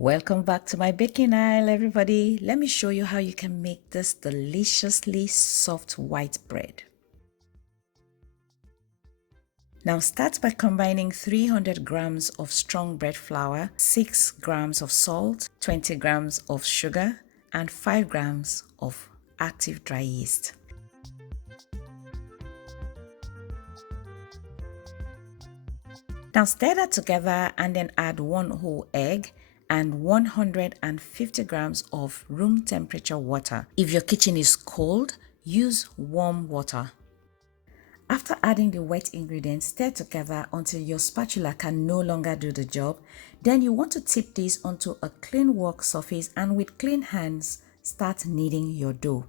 Welcome back to my baking aisle, everybody. Let me show you how you can make this deliciously soft white bread. Now start by combining 300 grams of strong bread flour, 6 grams of salt, 20 grams of sugar, and 5 grams of active dry yeast. Now stir that together and then add 1 whole egg and 150 grams of room temperature water. If your kitchen is cold, use warm water. After adding the wet ingredients, stir together until your spatula can no longer do the job. Then you want to tip this onto a clean work surface and with clean hands, start kneading your dough.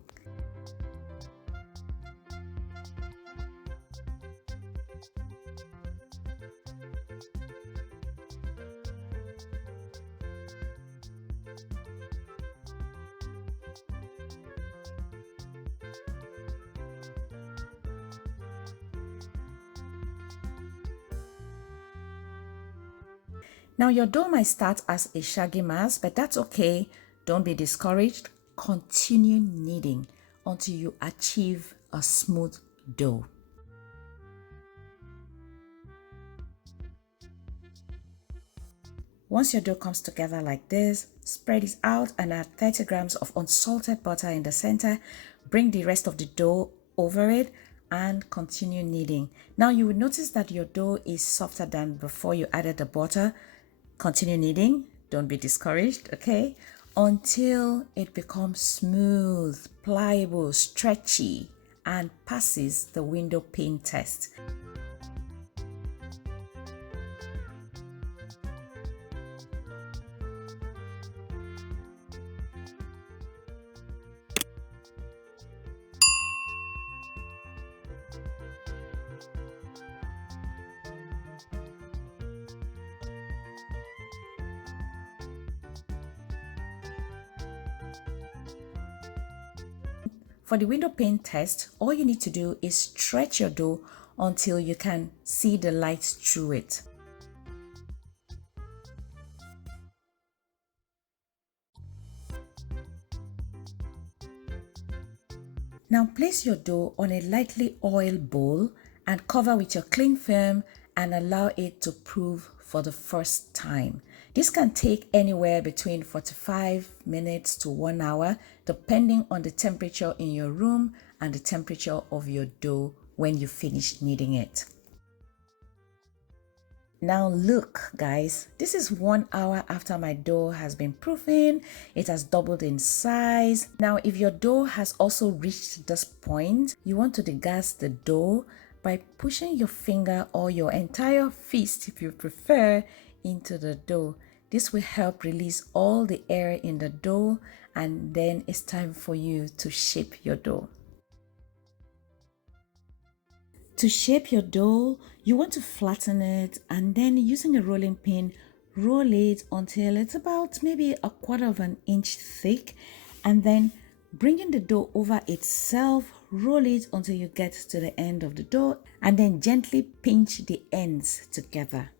Now your dough might start as a shaggy mass, but that's okay. Don't be discouraged. Continue kneading until you achieve a smooth dough. Once your dough comes together like this, spread it out and add 30 grams of unsalted butter in the center. Bring the rest of the dough over it and continue kneading. Now you will notice that your dough is softer than before you added the butter. Continue kneading, don't be discouraged, okay? Until it becomes smooth, pliable, stretchy, and passes the window pane test. For the window pane test, all you need to do is stretch your dough until you can see the light through it. Now place your dough on a lightly oiled bowl and cover with your cling film and allow it to prove for the first time. This can take anywhere between 45 minutes to 1 hour, depending on the temperature in your room and the temperature of your dough when you finish kneading it. Now look guys, this is 1 hour after my dough has been proofing. It has doubled in size. Now if your dough has also reached this point, you want to degas the dough by pushing your finger or your entire fist, if you prefer, into the dough. This will help release all the air in the dough, and then it's time for you to shape your dough. To shape your dough, you want to flatten it and then using a rolling pin, roll it until it's about maybe 1/4 of an inch thick, and then bringing the dough over itself, roll it until you get to the end of the dough and then gently pinch the ends together.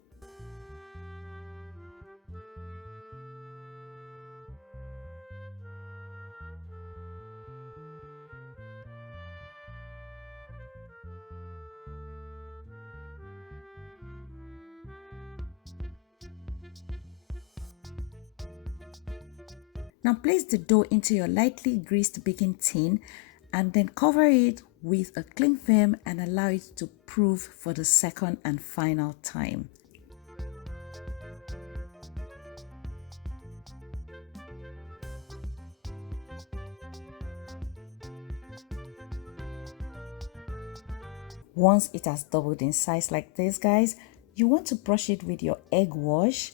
Now place the dough into your lightly greased baking tin and then cover it with a cling film and allow it to proof for the second and final time. Once it has doubled in size like this guys, you want to brush it with your egg wash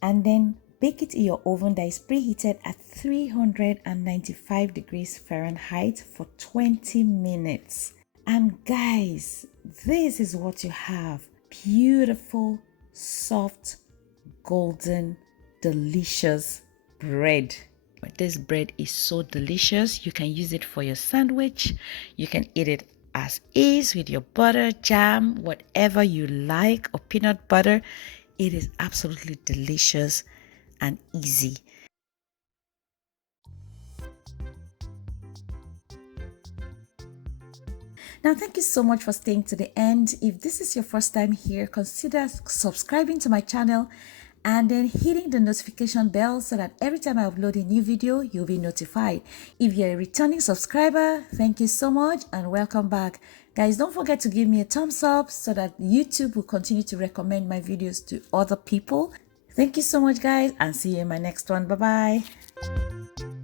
and then bake it in your oven that is preheated at 395 degrees Fahrenheit for 20 minutes. And guys, this is what you have. Beautiful, soft, golden, delicious bread. This bread is so delicious. You can use it for your sandwich. You can eat it as is with your butter, jam, whatever you like, or peanut butter. It is absolutely delicious. and easy. Now, thank you so much for staying to the end. If this is your first time here, consider subscribing to my channel and then hitting the notification bell so that every time I upload a new video, you'll be notified. If you're a returning subscriber, thank you so much and welcome back. Guys, don't forget to give me a thumbs up so that YouTube will continue to recommend my videos to other people. Thank you so much, guys, and see you in my next one. Bye-bye.